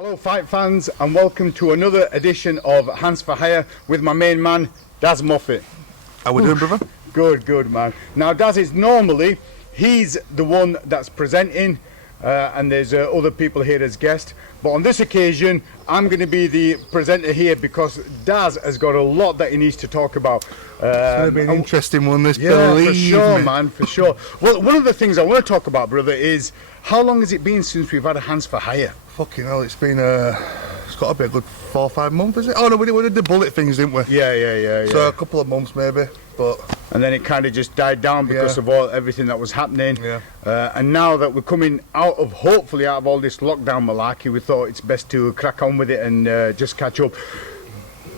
Hello fight fans, and welcome to another edition of Hands for Hire with my main man Daz MOFFITT. How we doing, brother? Good man. Now Daz is normally, he's the one that's presenting and there's other people here as guests, but on this occasion I'm going to be the presenter here because Daz has got a lot that he needs to talk about. It's going to be an interesting one, this, yeah, believe for sure me. man, for sure. Well, one of the things I want to talk about, brother, is how long has it been since we've had a Hands for Hire? Fucking hell, it's been it's got to be a good 4 or 5 months, is it? Oh no, we did the bullet things, didn't we? Yeah. So a couple of months maybe, but... And then it kind of just died down because of everything that was happening. Yeah. And now that we're coming hopefully out of all this lockdown malarkey, we thought it's best to crack on with it and just catch up.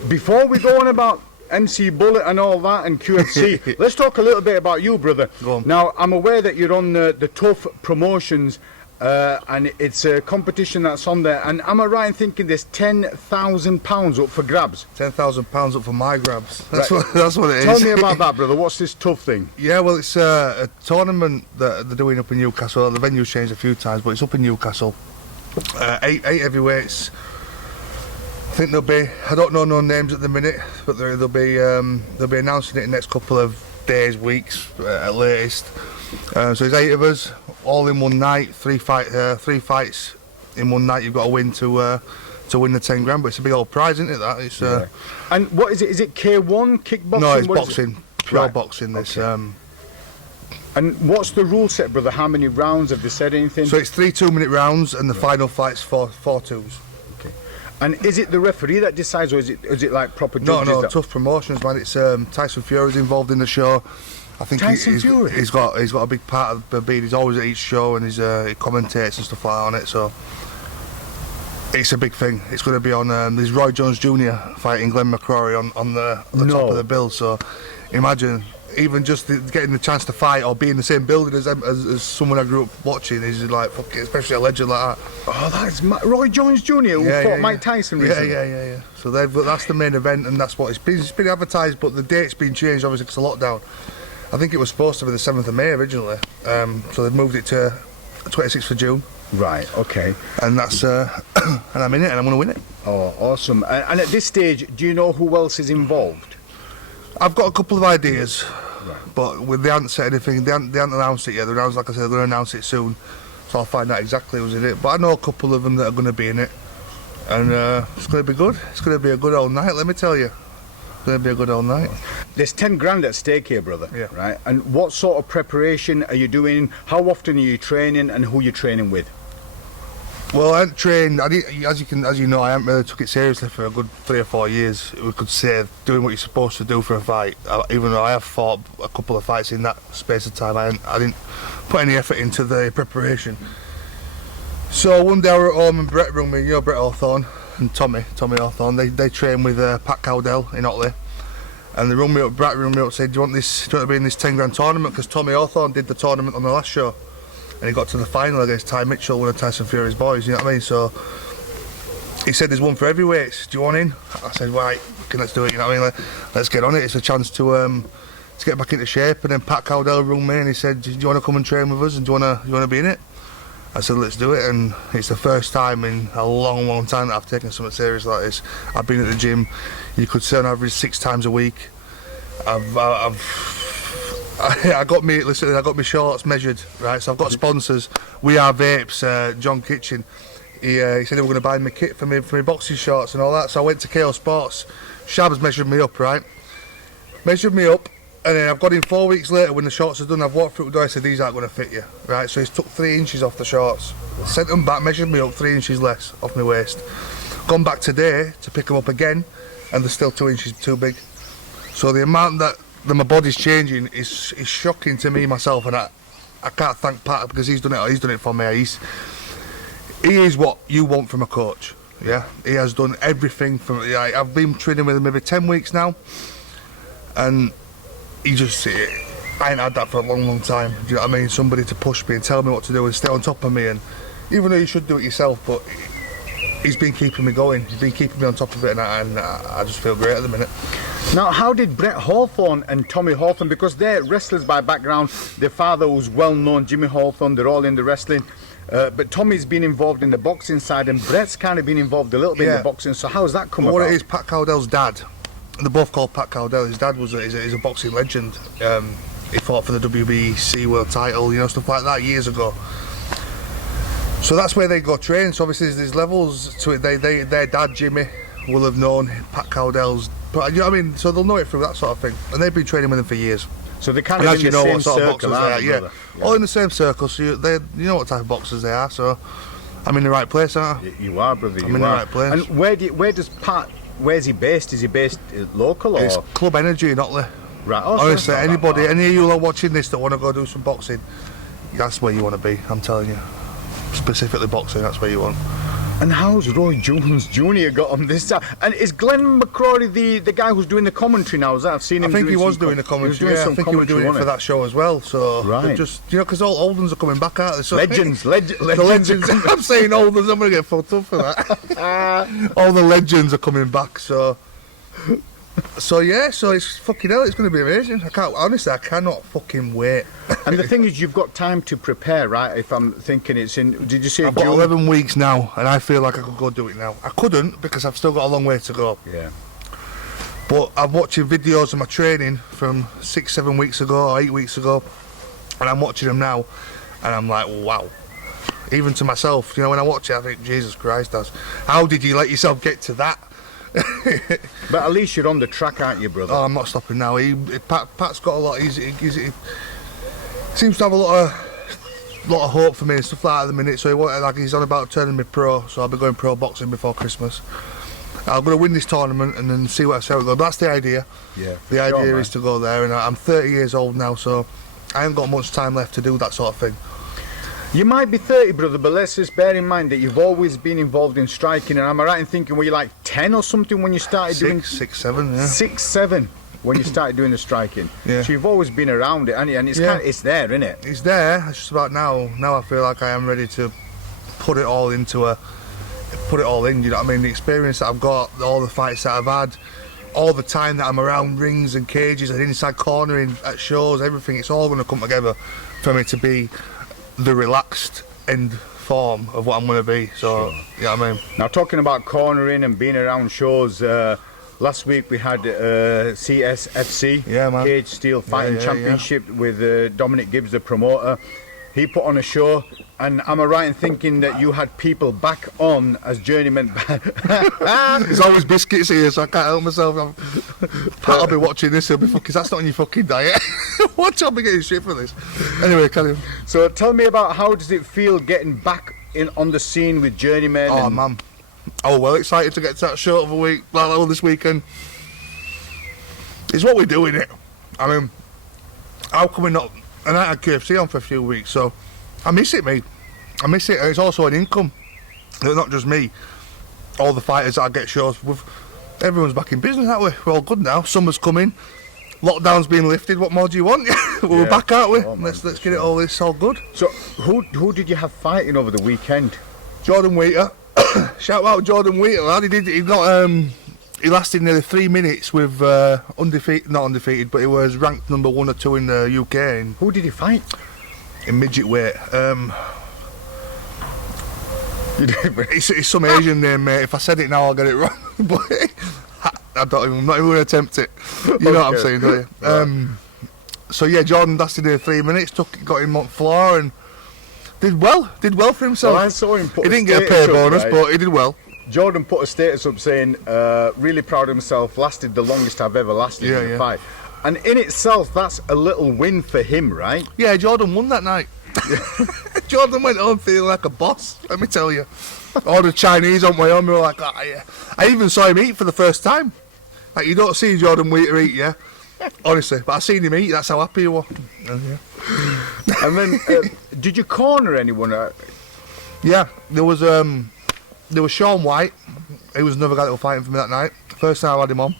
Before we go on about MC Bullet and all that and QFC, let's talk a little bit about you, brother. Go on. Now, I'm aware that you're on the TUFF Promotions and it's a competition that's on there, and am I right in thinking there's £10,000 up for grabs? £10,000 up for my grabs. That's, Right. that's what it is. Tell me about that, brother. What's this TUFF thing? Yeah, well, it's a tournament that they're doing up in Newcastle. The venue's changed a few times, but it's up in Newcastle. 8 heavyweights. I think there'll be, I don't know no names at the minute, but they'll be announcing it in the next couple of days, weeks at latest. So there's 8 of us, all in one night, 3 fights in one night. You've got to win to win the 10 grand, but it's a big old prize, isn't it? That it's. And what is it? Is it K1 kickboxing? No, it's What is boxing, it? pure Right. boxing. This. Okay. And what's the rule set, brother? How many rounds? Have they said anything? So it's 3 2-minute rounds, and the final fight's 4 twos. Okay. And is it the referee that decides, or is it like proper No, judges? TUFF Promotions, man. It's Tyson Fury's involved in the show. I think Fury? he's got a big part of the beat. He's always at each show and he commentates and stuff like that on it. So it's a big thing. It's going to be on. There's Roy Jones JNR fighting Glenn McCrory on the top of the bill. So imagine even just getting the chance to fight or be in the same building as someone I grew up watching is like fucking, especially a legend like that. Oh, that's Roy Jones Jr. who fought Mike Tyson recently. Yeah. So that's the main event, and that's what it's been advertised, but the date's been changed obviously because of lockdown. I think it was supposed to be the 7th of May originally, so they've moved it to 26th of June. Right, okay. And that's and I'm in it, and I'm going to win it. Oh, awesome. And at this stage, do you know who else is involved? I've got a couple of ideas, Right. but they haven't said anything. They haven't announced it yet. They announced, like I said, they're going to announce it soon, so I'll find out exactly who's in it. But I know a couple of them that are going to be in it, and it's going to be good. It's going to be a good old night, let me tell you. It's going to be a good old night. There's 10 grand at stake here, brother. Yeah. Right. And what sort of preparation are you doing? How often are you training, and who are you training with? Well, I haven't trained. As you know, I haven't really took it seriously for a good 3 or 4 years. We could say doing what you're supposed to do for a fight. Even though I have fought a couple of fights in that space of time, I didn't put any effort into the preparation. So one day I was at home and Brett rung me. You know Brett Hawthorne and Tommy Hawthorne. They train with Pat Cowdell in Otley, and they rung me up. Brett rung me up, said, "Do you want to be in this 10 grand tournament?" Because Tommy Hawthorne did the tournament on the last show. And he got to the final against Ty Mitchell, one of Tyson Fury's boys, you know what I mean? So he said there's one for heavyweights, do you want in? I said, right, let's do it, you know what I mean? Let's get on it. It's a chance to get back into shape. And then Pat Cowdell rung me and he said, do you want to come and train with us, and do you want to be in it? I said, let's do it. And it's the first time in a long time that I've taken something serious like this. I've been at the gym, you could say on average 6 times a week. I got my shorts measured, right? So I've got sponsors. We Are Vapes, John Kitchen. He said they were going to buy me kit for me boxing shorts and all that. So I went to KO Sports. Shabs measured me up, right? Measured me up, and then I've got in 4 weeks later when the shorts are done. I've walked through the door. I said these aren't going to fit you, right? So he's took 3 inches off the shorts, sent them back, measured me up 3 inches less off my waist. Gone back today to pick them up again, and they're still 2 inches too big. So the amount that my body's changing is shocking to me myself, and I can't thank Pat because he's done it for me. He is what you want from a coach. Yeah, he has done everything from. I've been training with him maybe 10 weeks now, and I ain't had that for a long time. Do you know what I mean? Somebody to push me and tell me what to do and stay on top of me, and even though you should do it yourself, but he's been keeping me going. He's been keeping me on top of it, and I just feel great at the minute. Now, how did Brett Hawthorne and Tommy Hawthorne, because they're wrestlers by background, their father was well known, Jimmy Hawthorne, they're all in the wrestling. but Tommy's been involved in the boxing side, and Brett's kind of been involved a little bit in the boxing. So how's that come about? What it is, Pat Cowdell's dad, they're both called Pat Cowdell. His dad was is a boxing legend. He fought for the WBC world title, you know, stuff like that years ago. So that's where they go train. So obviously there's levels to it. Their dad Jimmy will have known Pat Cowdell's, you know what I mean? So they'll know it through that sort of thing, and they've been training with him for years. So they kind of in the same circle, yeah, all in the same circle. So you know what type of boxers they are. So I'm in the right place, aren't I? You are, brother. I'm in the right place. And where does Pat? Where's he based? Is he based local or? It's Club Energy in Otley. Right. Honestly, anybody, any of you are watching this that want to go do some boxing, that's where you want to be. I'm telling you, specifically boxing. That's where you want. And how's Roy Jones JNR got on this side? And is Glenn McCrory the guy who's doing the commentary now? Is that I've seen him? I think he was doing the commentary. I think he was doing it for that show as well. So just because all old ones are coming back out. So legends. The legends. I'm saying old ones. I'm gonna get fucked up for that. All the legends are coming back. So yeah. So it's fucking hell. It's gonna be amazing. I cannot fucking wait. And the thing is, you've got time to prepare, right? If I'm thinking it's in, did you say I've got 11 weeks now, and I feel like I could go do it now. I couldn't because I've still got a long way to go. Yeah. But I'm watching videos of my training from 6-7 weeks ago or 8 weeks ago, and I'm watching them now, and I'm like, wow. Even to myself, you know, when I watch it, I think, Jesus Christ, how did you let yourself get to that? But at least you're on the track, aren't you, brother? Oh, I'm not stopping now. Pat's got a lot. He seems to have a lot of hope for me and stuff like that at the minute. So he's on about turning me pro. So I'll be going pro boxing before Christmas. I'm going to win this tournament and then see how it goes. That's the idea. Yeah. The idea is to go there, and I'm 30 years old now, so I haven't got much time left to do that sort of thing. You might be 30, brother, but let's just bear in mind that you've always been involved in striking. And am I right in thinking, were you like 10 or something when you started doing? 6, 7, yeah. 6, 7 when you started doing the striking. Yeah. So you've always been around it, haven't you? And it's it's there, isn't it? It's there. It's just about now. Now I feel like I am ready to put it all in. You know what I mean? The experience that I've got, all the fights that I've had, all the time that I'm around rings and cages and inside cornering at shows, everything. It's all going to come together for me to be the relaxed end form of what I'm going to be. So, you know what I mean? Now, talking about cornering and being around shows, last week we had CSFC, Cage Steel Fighting Championship with Dominic Gibbs, the promoter. He put on a show, and am I right in thinking that you had people back on as journeymen? There's always biscuits here, so I can't help myself. Pat will be watching this, he'll be fucking, that's not on your fucking diet. Watch, I'll be getting shit for this. Anyway, carry on. So tell me about how does it feel getting back on the scene with journeymen? Oh, man. Oh, well excited to get to that show of a week, like this weekend. It's what we're doing it. I mean, how come we not... And I had KFC on for a few weeks, so I miss it, mate. I miss it, and it's also an income. Not just me. All the fighters that I get shows with, everyone's back in business, aren't we? We're all good now. Summer's coming. Lockdown's been lifted. What more do you want? We're back, aren't we? Let's get it all. It's all good. So who did you have fighting over the weekend? Jordan Wheater. Shout out Jordan Wheater, lad. He lasted nearly 3 minutes with not undefeated, but he was ranked number 1 or 2 in the UK. Who did he fight? In midget weight. It's some Asian name, mate. If I said it now, I'll get it wrong. But I'm not even going to attempt it. You know what I'm saying, don't you? Right. So yeah, Jordan lasted nearly 3 minutes. Got him on the floor and did well for himself. Well, I saw him put he didn't get a pay bonus, but he did well. Jordan put a status up saying, really proud of himself, lasted the longest I've ever lasted in a fight. And in itself, that's a little win for him, right? Yeah, Jordan won that night. Jordan went home feeling like a boss, let me tell you. All the Chinese on my arm were like, oh, yeah. I even saw him eat for the first time. Like, you don't see Jordan Wheater eat, yeah? Honestly, but I seen him eat, that's how happy he was. And then, did you corner anyone? Yeah, there was Sean White. He was another guy that was fighting for me that night. First time I had him on.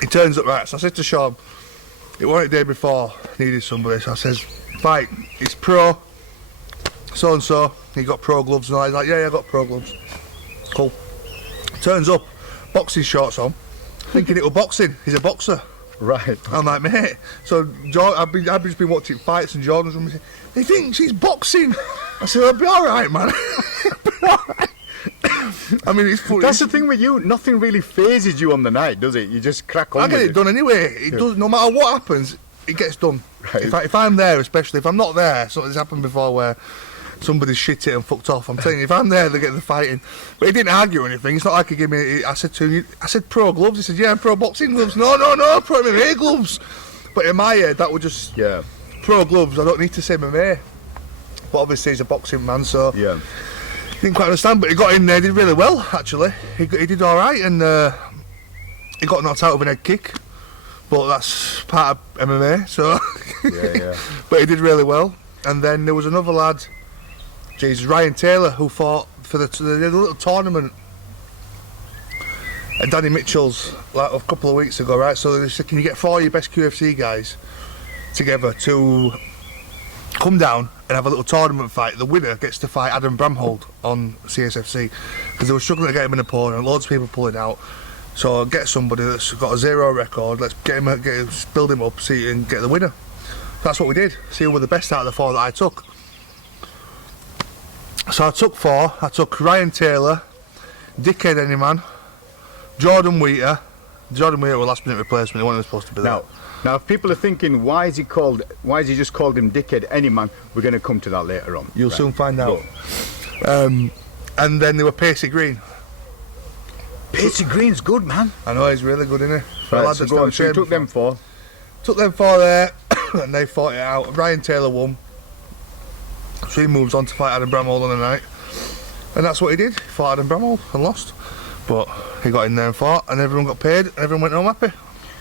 He turns up, right, so I said to Sean, it wasn't the day before, needed somebody, so I says, fight, it's pro, so-and-so, he got pro gloves, and I was like, yeah, I got pro gloves. Cool. Turns up, boxing shorts on, thinking it was boxing, he's a boxer. Right. I'm like, mate, so I've just been watching fights and Jordan's room, he thinks he's boxing. I said, I'll be alright, man. I mean, it's funny. That's the thing with you. Nothing really phases you on the night, does it? You just crack on. I get with it done anyway. It does. No matter what happens, it gets done. Right. If I'm there, especially if I'm not there, something's happened before where somebody's shit it and fucked off. I'm telling you, if I'm there, they get the fighting. But he didn't argue or anything. It's not like he gave me. I said to him, I said pro gloves. He said, yeah, pro boxing gloves. No, pro MMA gloves. But in my head, that was just pro gloves. I don't need to say MMA. But obviously, he's a boxing man, so yeah. Didn't quite understand. But he got in there, did really well actually. He did all right, and he got knocked out with an head kick. But that's part of MMA, so. Yeah. But he did really well. And then there was another lad, Ryan Taylor, who fought for the little tournament at Danny Mitchell's like a couple of weeks ago, right? So they said, can you get 4 of your best QFC guys together to come down and have a little tournament fight? The winner gets to fight Adam Bramhold on CSFC, because they were struggling to get him an opponent, loads of people pulling out. So get somebody that's got a 0 record, let's build him up, see and get the winner. That's what we did, see who were the best out of the 4 that I took. So I took 4, I took Ryan Taylor, Dickhead Anyman, Jordan Wheater. Jordan Wheater was last minute replacement, he wasn't supposed to be there. Now if people are thinking, why is he just called him Dickhead Anyman, we're going to come to that later on. You'll soon find out. And then there were Pacey Green. Pacey Green's good, man. I know, he's really good, isn't he? Right, so go on, so you took them 4. Took them 4 there, and they fought it out. Ryan Taylor won. So he moves on to fight Adam Bramhold on the night. And that's what he did. He fought Adam Bramhold and lost. But he got in there and fought, and everyone got paid, and everyone went home happy.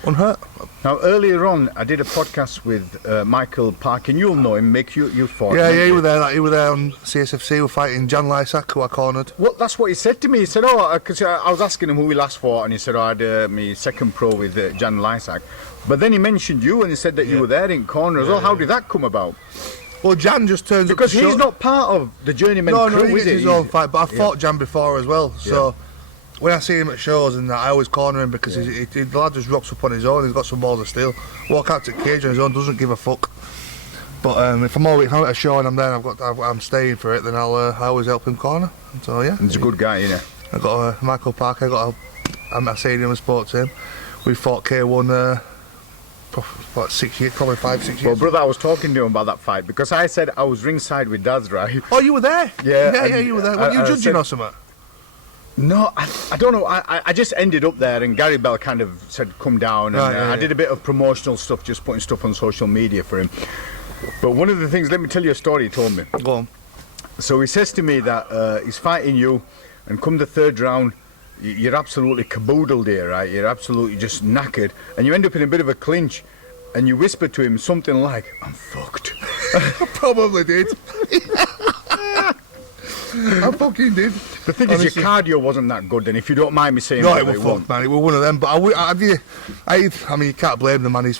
Unhurt. Now earlier on, I did a podcast with Michael Park, and you'll know him, Mick. You fought. Yeah, he was there. He was there on CSFC. We were fighting Jan Lysak, who I cornered. Well, that's what he said to me. He said, "Oh, because I was asking him who he last fought, and he said, I had my second pro with Jan Lysak." But then he mentioned you, and he said that you were there in corner as well. How did that come about? Well, Jan just turns up because he's not part of the journeymen crew, he is gets he? his own fight. But I fought Jan before as well, so. When I see him at shows and that, I always corner him because the lad just rocks up on his own. He's got some balls of steel. Walk out to the cage on his own, doesn't give a fuck. But if I'm at a show and I'm there, and I'm staying for it, then I always help him corner. So yeah, he's a good guy, isn't he? I got Michael Parker. I seen him and spoke to him. We fought K1 about 6 years, probably 5-6 years. Well, brother, I was talking to him about that fight because I said I was ringside with Daz, right? Oh, you were there? Yeah, you were there. Were you judging or something? No, I don't know. I just ended up there, and Gary Bell kind of said, come down, and I did a bit of promotional stuff, just putting stuff on social media for him. But one of the things, let me tell you a story he told me. Go on. So he says to me that he's fighting you, and come the 3rd round, you're absolutely caboodled here, right? You're absolutely just knackered, and you end up in a bit of a clinch, and you whisper to him something like, I'm fucked. I probably did. I fucking did. The thing is, your cardio wasn't that good, and if you don't mind me saying no, that, it was fucked, man. It was one of them. But I mean, you can't blame the man. He's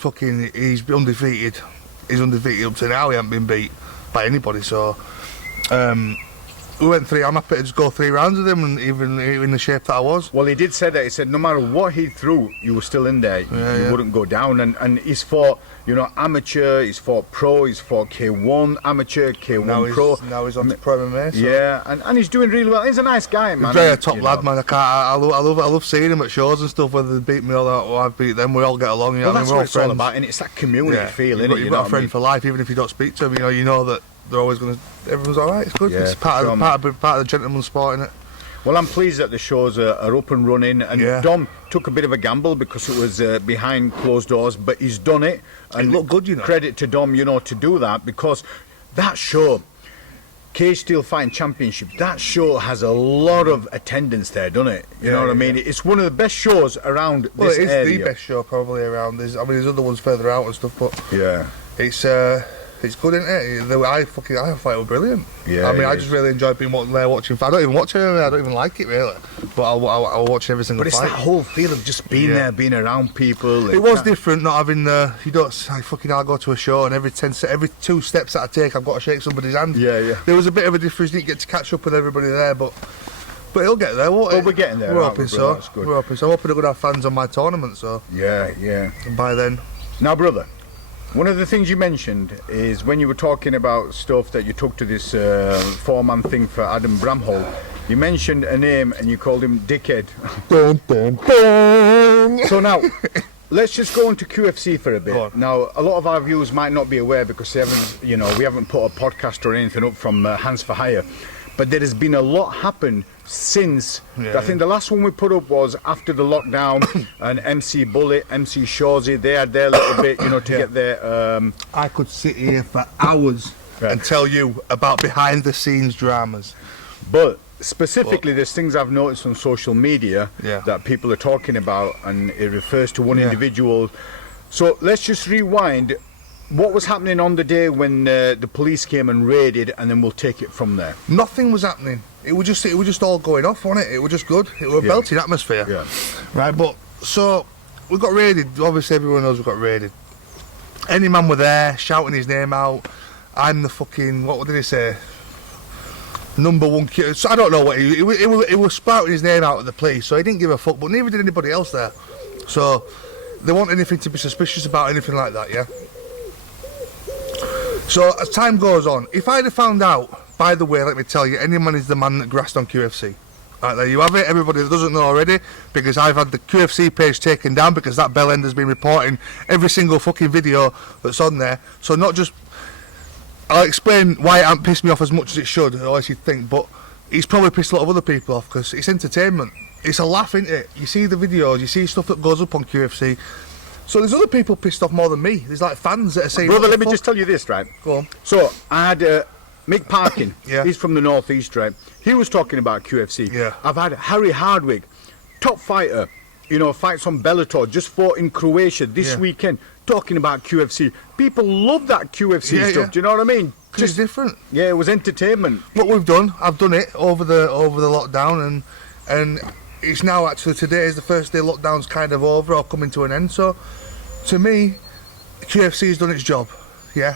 undefeated. He's undefeated up to now. He hasn't been beat by anybody. So we went 3. I'm happy to just go 3 rounds with him, and even in the shape that I was. Well, he did say that. He said no matter what he threw, you were still in there. You wouldn't go down. And he's fought, amateur. He's fought pro. He's fought K1 amateur, K1 pro. Now he's on to pro MMA. So. Yeah, and he's doing really well. He's a nice guy, man. He's very top lad, man. I love seeing him at shows and stuff. Whether they beat me or I beat them, we all get along. Well, that's what it's all about, and it's that community feeling. You've got a friend for life, even if you don't speak to him. You know that they're always going to. Everyone's all right. It's good. Yeah, it's part of the gentleman's sport, isn't it? Well, I'm pleased that the shows are up and running, and Dom took a bit of a gamble because it was behind closed doors, but he's done it. And it looked good, Credit to Dom, to do that, because that show, Cage Steel Fighting Championship, that show has a lot of attendance there, doesn't it? You know what I mean? It's one of the best shows around this area. Well, it is the best show probably around. There's other ones further out and stuff, but it's good, isn't it? I thought it was brilliant. Yeah, I mean, I just really enjoyed being there watching. I don't even watch it. I don't even like it really, but I'll watch every single fight. But it's that whole feel of just being there, being around people. It was different, not having you don't. I'll go to a show and every 2 steps that I take, I've got to shake somebody's hand. Yeah. There was a bit of a difference. You didn't get to catch up with everybody there, but it'll get there, won't it? Oh, we're getting there. We're hoping so. That's good. We're hoping so. I'm hoping to go have fans on my tournament. So yeah. And by then. Now, brother. One of the things you mentioned is when you were talking about stuff that you took to this four-man thing for Adam Bramhall, you mentioned a name and you called him Dickhead. Dun, dun, dun. So now, let's just go into QFC for a bit. Now, a lot of our viewers might not be aware because they haven't, you know, we haven't put a podcast or anything up from Hands for Hire. But there has been a lot happen since. I think the last one we put up was after the lockdown, and MC Bullet, MC Shawsy, they had their little bit, you know, to get their... I could sit here for hours and tell you about behind the scenes dramas. But specifically, there's things I've noticed on social media that people are talking about, and it refers to one individual. So let's just rewind. What was happening on the day when the police came and raided, and then we'll take it from there. Nothing was happening. It was just all going off, wasn't it? It was just good. It was a belting atmosphere. Yeah. Right, but so we got raided. Obviously, everyone knows we got raided. Any man were there shouting his name out. I'm the fucking, what did he say? Number one kid. So I don't know what he was spouting his name out at the police, so he didn't give a fuck. But neither did anybody else there. So they want anything to be suspicious about, anything like that, yeah. So as time goes on, if I'd have found out, by the way, let me tell you, any man is the man that grassed on QFC. Right, there you have it, everybody that doesn't know already, because I've had the QFC page taken down because that bellend has been reporting every single fucking video that's on there. So not just, I'll explain why it hasn't pissed me off as much as it should, or as you'd think, but it's probably pissed a lot of other people off because it's entertainment. It's a laugh, isn't it? You see the videos, you see stuff that goes up on QFC. So there's other people pissed off more than me. There's like fans that are saying... Brother, let me just tell you this, right? Go on. So, I had Mick Parkin. He's from the northeast, right? He was talking about QFC. Yeah. I've had Harry Hardwick, top fighter, you know, fights on Bellator, just fought in Croatia this weekend, talking about QFC. People love that QFC stuff, do you know what I mean? Just different. Yeah, it was entertainment. What we've done, I've done it over the lockdown, and it's now actually, today is the first day lockdown's kind of over or coming to an end, so to me, QFC's done its job, yeah.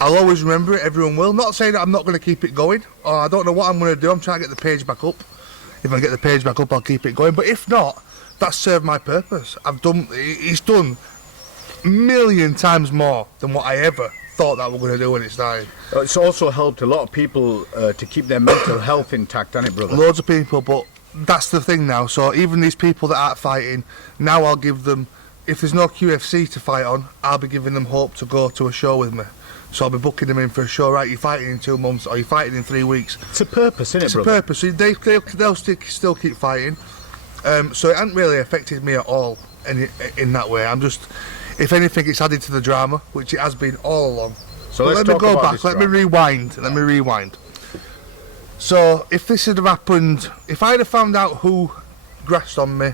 I'll always remember it, everyone will. Not saying that I'm not going to keep it going, or I don't know what I'm going to do, I'm trying to get the page back up. If I get the page back up, I'll keep it going, but if not, that's served my purpose. It's done a million times more than what I ever thought that we're going to do when it started. It's also helped a lot of people to keep their mental health intact, hasn't it, brother? Loads of people, but that's the thing now. So even these people that aren't fighting, now I'll give them, if there's no QFC to fight on, I'll be giving them hope to go to a show with me. So I'll be booking them in for a show, right, you're fighting in 2 months, or you're fighting in 3 weeks. It's a purpose, isn't it, brother? It's a purpose, so they'll still keep fighting. So it hasn't really affected me at all in that way. I'm just, if anything, it's added to the drama, which it has been all along. So let me go back, let me rewind. So if this had have if I'd have found out who grassed on me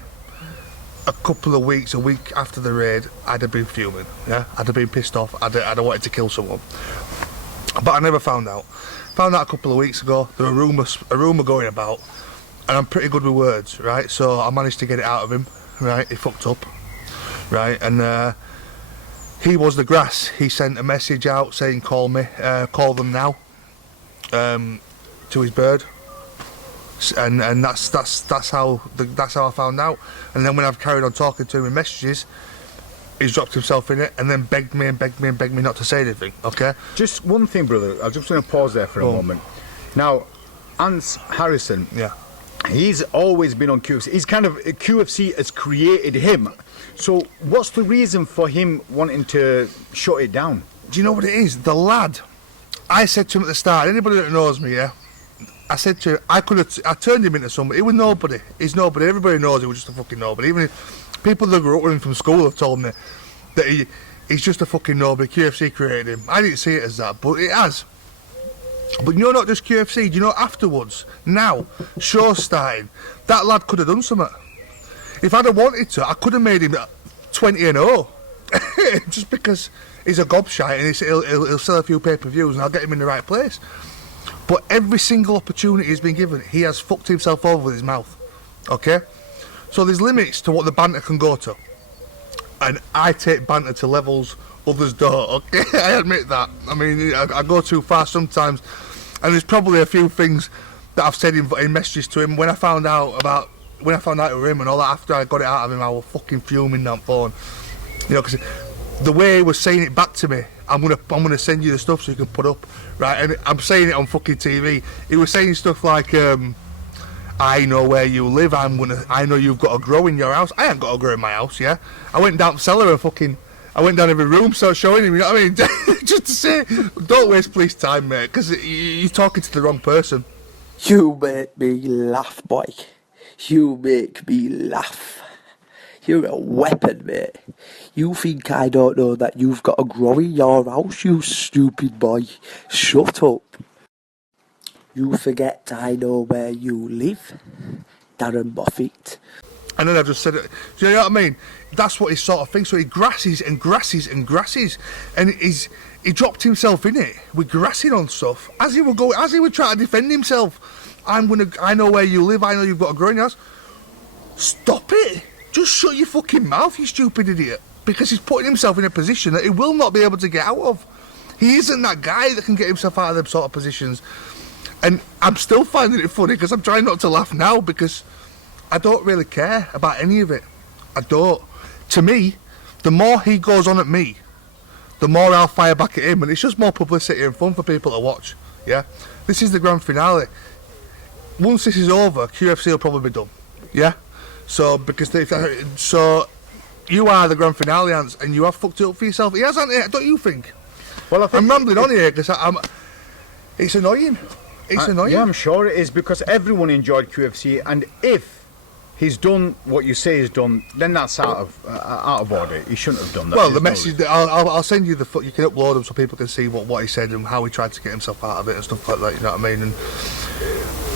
a couple of weeks, a week after the raid, I'd have been fuming, yeah? I'd have been pissed off, I'd have wanted to kill someone. But I never found out. Found out a couple of weeks ago, there was a rumour going about, and I'm pretty good with words, right? So I managed to get it out of him, right? He fucked up, right? And he was the grass. He sent a message out saying, call me, call them now, to his bird. And that's how I found out. And then when I've carried on talking to him in messages, he's dropped himself in it and then begged me not to say anything. Okay. Just one thing, brother. I'm just going to pause there for a moment. Now, Ance Harrison. Yeah. He's always been on QFC. He's kind of QFC has created him. So what's the reason for him wanting to shut it down? Do you know what it is? The lad. I said to him at the start. Anybody that knows me, yeah. I said to him, I turned him into somebody. He was nobody. He's nobody. Everybody knows he was just a fucking nobody. Even if people that grew up with him from school have told me that he's just a fucking nobody. QFC created him. I didn't see it as that, but it has. But you know, not just QFC. Do you know afterwards? Now, shows starting. That lad could have done something. If I'd have wanted to, I could have made him 20-0. Just because he's a gobshite and he'll sell a few pay-per-views and I'll get him in the right place. But every single opportunity he's been given, he has fucked himself over with his mouth. Okay? So there's limits to what the banter can go to. And I take banter to levels others don't, okay? I admit that. I mean, I go too far sometimes. And there's probably a few things that I've said in messages to him when I found out it was him and all that. After I got it out of him, I was fucking fuming that phone. You know, because the way he was saying it back to me, I'm gonna send you the stuff so you can put up, right? And I'm saying it on fucking TV. He was saying stuff like, I know where you live. I know you've got a grow in your house. I ain't got a grow in my house, yeah. I went down the cellar and I went down every room, so showing him, you know what I mean? Just to say, don't waste police time, mate, because you're talking to the wrong person. You make me laugh, boy. You make me laugh. You're a weapon, mate. You think I don't know that you've got a grow in your house, you stupid boy. Shut up. You forget I know where you live. Darren MOFFITT. And then I've just said it. Do you know what I mean? That's what he sort of thinks. So he grasses and grasses and grasses. And he dropped himself in it with grassing on stuff. As he was trying to defend himself. I know where you live, I know you've got a growing house. Stop it. Just shut your fucking mouth, you stupid idiot. Because he's putting himself in a position that he will not be able to get out of. He isn't that guy that can get himself out of them sort of positions. And I'm still finding it funny because I'm trying not to laugh now because I don't really care about any of it. I don't. To me, the more he goes on at me, the more I'll fire back at him, and it's just more publicity and fun for people to watch. Yeah, this is the grand finale. Once this is over, QFC will probably be done. Yeah, so so you are the grand finale, Ants, and you have fucked it up for yourself. He hasn't, don't you think? Well, I think I'm rambling on here because it's annoying. It's annoying. Yeah, I'm sure it is because everyone enjoyed QFC, and if he's done what you say he's done, then that's out of order. He shouldn't have done that. Well, the message that I'll send you you can upload them so people can see what he said and how he tried to get himself out of it and stuff like that. You know what I mean?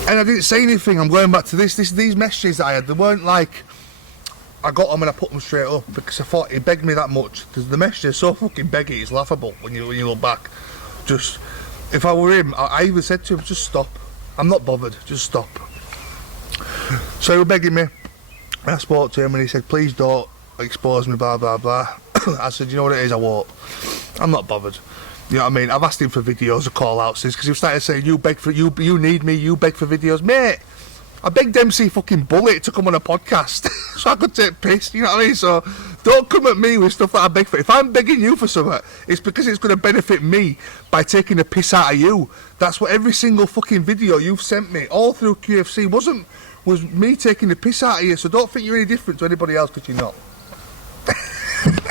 And I didn't say anything. I'm going back to these messages that I had. They weren't like I got them and I put them straight up because I thought he begged me that much. Because the message is so fucking beggy, it's laughable when you look back. Just if I were him, I even said to him, just stop. I'm not bothered. Just stop. So he was begging me. I spoke to him and he said, please don't expose me, blah, blah, blah. I said, you know what it is, I won't. I'm not bothered. You know what I mean? I've asked him for videos of call-outs because he started saying, you need me, you beg for videos. Mate, I begged MC fucking Bullet to come on a podcast so I could take piss, you know what I mean? So don't come at me with stuff that I beg for. If I'm begging you for something, it's because it's going to benefit me by taking the piss out of you. That's what every single fucking video you've sent me all through QFC was me taking the piss out of you, so don't think you're any different to anybody else because you're not.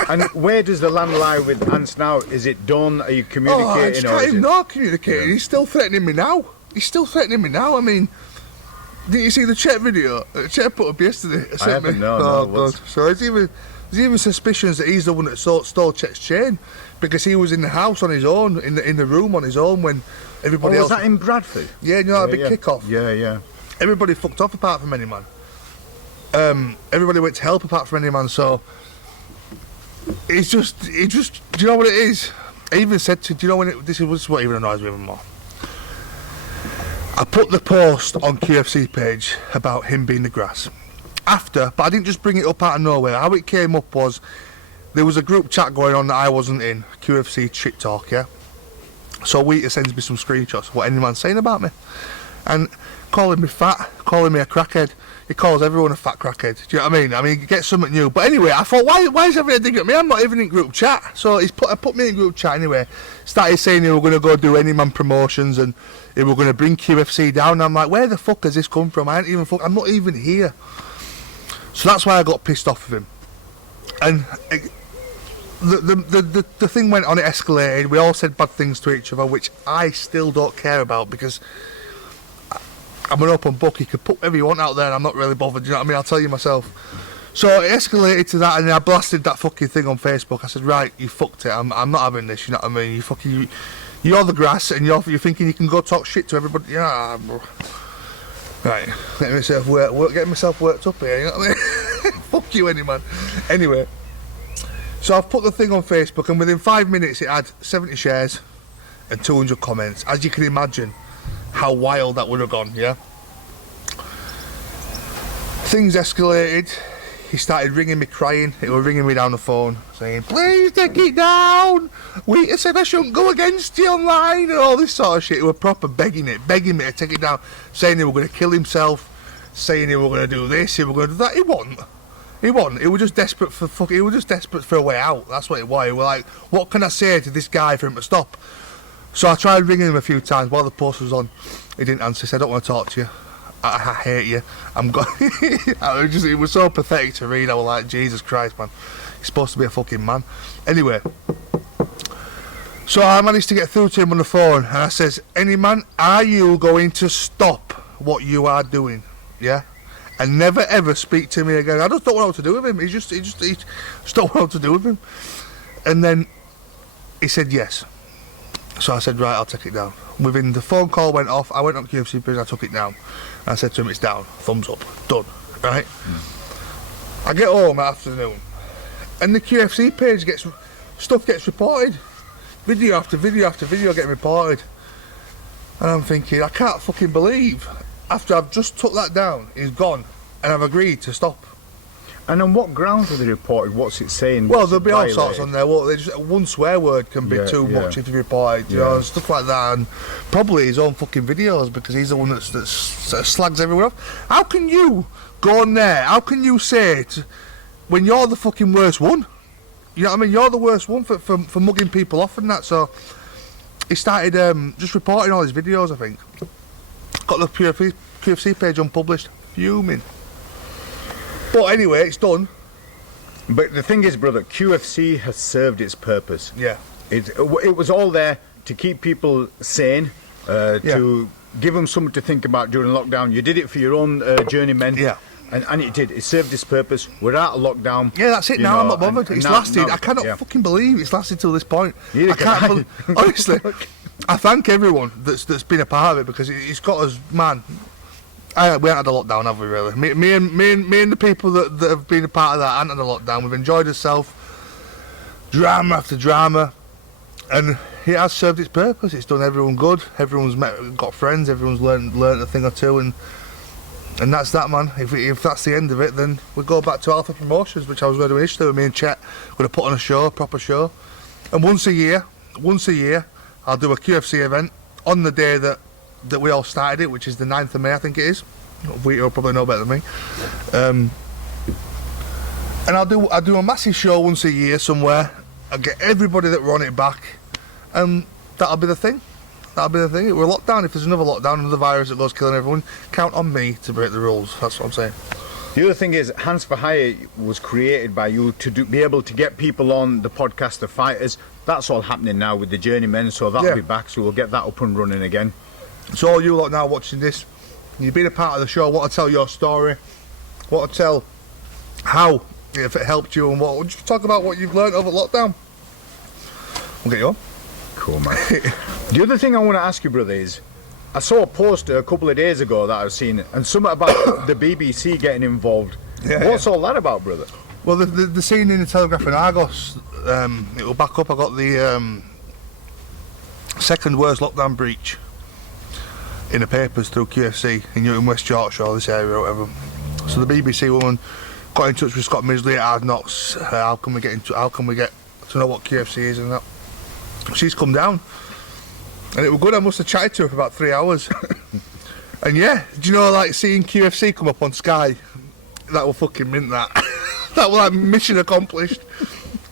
And where does the land lie with Ants now? Is it done? Are you communicating? Oh, I'm not communicating. Yeah. He's still threatening me now. I mean, didn't you see the Chet video? Chet put up yesterday. I haven't, no. Oh, God. So there's even suspicions that he's the one that stole Chet's chain because he was in the house on his own, in the room on his own when everybody else... was that in Bradford? Yeah, you know that big kick-off? Yeah. Everybody fucked off apart from any man. Everybody went to help apart from any man, so it's just do you know what it is? I even said to, do you know when this is what even annoys me even more. I put the post on QFC page about him being the grass. After, but I didn't just bring it up out of nowhere. How it came up was there was a group chat going on that I wasn't in, QFC Shit Talk, yeah? So Wheater sends me some screenshots of what anyone's saying about me. And calling me fat, calling me a crackhead. He calls everyone a fat crackhead. Do you know what I mean? I mean, get something new. But anyway, I thought, why is everyone digging at me? I'm not even in group chat. So he's put me in group chat anyway. Started saying he were going to go do any man promotions and he were going to bring QFC down. And I'm like, where the fuck has this come from? I'm not even here. So that's why I got pissed off with him. And the thing went on, it escalated. We all said bad things to each other, which I still don't care about because I'm an open book. You can put whatever you want out there and I'm not really bothered, you know what I mean? I'll tell you myself. So it escalated to that and I blasted that fucking thing on Facebook. I said, right, you fucked it. I'm not having this, you know what I mean? You're the grass and you're thinking you can go talk shit to everybody. Yeah, right, getting myself worked up here, you know what I mean? Fuck you, any man. Anyway, so I've put the thing on Facebook and within 5 minutes it had 70 shares and 200 comments. As you can imagine how wild that would have gone, yeah? Things escalated. He started ringing me crying. He was ringing me down the phone saying, please take it down. Wheater said I shouldn't go against you online and all this sort of shit. He was proper begging me to take it down, saying he was going to kill himself, saying he was going to do this, he was going to do that. He wasn't. He wasn't. He was just desperate for He was just desperate for a way out. That's what it was. He was like, what can I say to this guy for him to stop? So I tried ringing him a few times while the post was on. He didn't answer. He said, I don't want to talk to you. I hate you. I'm going. It was so pathetic to read. I was like, Jesus Christ, man. He's supposed to be a fucking man. Anyway. So I managed to get through to him on the phone, and I says, "Any man, are you going to stop what you are doing? Yeah, and never ever speak to me again." I just don't know what to do with him. He just don't know what to do with him. And then he said yes. So I said, right, I'll take it down. Within the phone call went off, I went on QFC page, I took it down. And I said to him, it's down, thumbs up, done, right? I get home that afternoon, and the QFC page stuff gets reported. Video after video after video getting reported. And I'm thinking, I can't fucking believe, after I've just took that down, he's gone, and I've agreed to stop. And on what grounds are they reported? What's it saying? Well, there'll be all sorts on there. Well, one swear word can be too yeah. much if you report it, you know, stuff like that. And probably his own fucking videos, because he's the one that slags everyone off. How can you go on there? How can you say it when you're the fucking worst one? You know what I mean? You're the worst one for mugging people off and that. So he started just reporting all his videos, I think. Got the QFC page unpublished. Fuming. But anyway, it's done. But the thing is, brother, QFC has served its purpose. Yeah. It was all there to keep people sane, to give them something to think about during lockdown. You did it for your own journeymen. Yeah. And it did. It served its purpose. We're out of lockdown. Yeah, that's it now. I'm not bothered. It's lasted. I cannot yeah. fucking believe it's lasted till this point. Neither I can't can I. believe, honestly, I thank everyone that's been a part of it, because it's got us, man. We haven't had a lockdown, have we, really? Me and the people that have been a part of that haven't had a lockdown. We've enjoyed ourselves, drama after drama, and it has served its purpose. It's done everyone good. Everyone's got friends. Everyone's learned a thing or two, and that's that, man. If that's the end of it, then we go back to Alpha Promotions, which I was going to initially with me and Chet. We're going to put on a show, a proper show, and once a year, I'll do a QFC event on the day that we all started it, which is the 9th of May, I think it is. You'll probably know better than me. And I'll do a massive show once a year somewhere. I'll get everybody that were on it back, and that'll be the thing. That'll be the thing. We're locked down. If there's another lockdown, another virus that goes killing everyone, count on me to break the rules. That's what I'm saying. The other thing is, Hands for Hire was created by you to be able to get people on the podcast, the fighters. That's all happening now with the journeymen, so that'll be back. So we'll get that up and running again. So all you lot now watching this, you've been a part of the show, want to tell your story, want to tell how, if it helped you, and what, just talk about what you've learned over lockdown. We'll get you on. Cool, man. The other thing I want to ask you, brother, is I saw a poster a couple of days ago that I've seen, and something about the BBC getting involved. What's all that about, brother? Well, the scene in the Telegraph and Argos, it will back up. I got the second worst lockdown breach in the papers through QFC in West Yorkshire, this area or whatever. So the BBC woman got in touch with Scott Misley at Hard Knocks. How can we get to know what QFC is and that? She's come down, and it was good. I must have chatted to her for about 3 hours. And yeah, do you know, like seeing QFC come up on Sky, that will fucking mint that. That was like mission accomplished.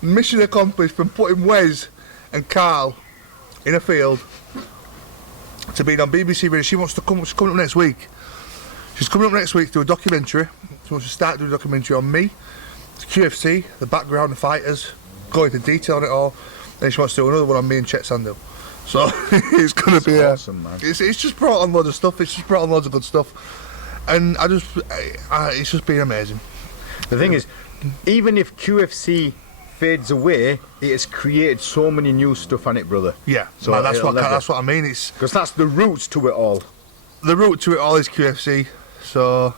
Mission accomplished from putting Wes and Carl in a field to being on BBC Radio. She wants to come. She's coming up next week. She's coming up next week to do a documentary. She wants to start doing a documentary on me, QFC, the background, the fighters, go into detail on it all. Then she wants to do another one on me and Chet Sandell. So it's going to be awesome, man. It's just brought on loads of stuff. It's just brought on loads of good stuff, and it's just been amazing. The thing is, even if QFC fades away, it has created so many new stuff on it, brother. Yeah, so man, that's what I mean. It's because that's the roots to it all. The root to it all is QFC. So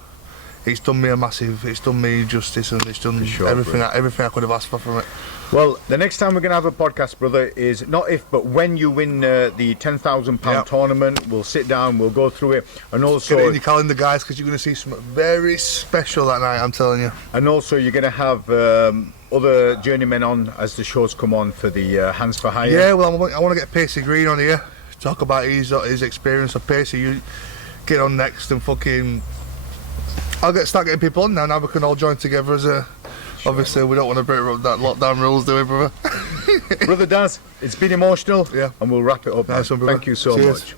it's done me a massive. It's done me justice, and it's done everything I could have asked for from it. Well, the next time we're going to have a podcast, brother, is not if, but when you win the £10,000 tournament. We'll sit down, we'll go through it, and also... Get it in your calendar, guys, because you're going to see something very special that night, I'm telling you. And also you're going to have other journeymen on as the shows come on for the Hands for Hire. Yeah, well, I want to get Pacey Green on here, talk about his experience. Of Pacey, you get on next and fucking... I'll start getting people on now we can all join together as a Obviously, we don't want to break that lockdown rules, do we, brother? Brother Daz, it's been emotional. Yeah. And we'll wrap it up. Nice one, brother. Thank you so Cheers. much.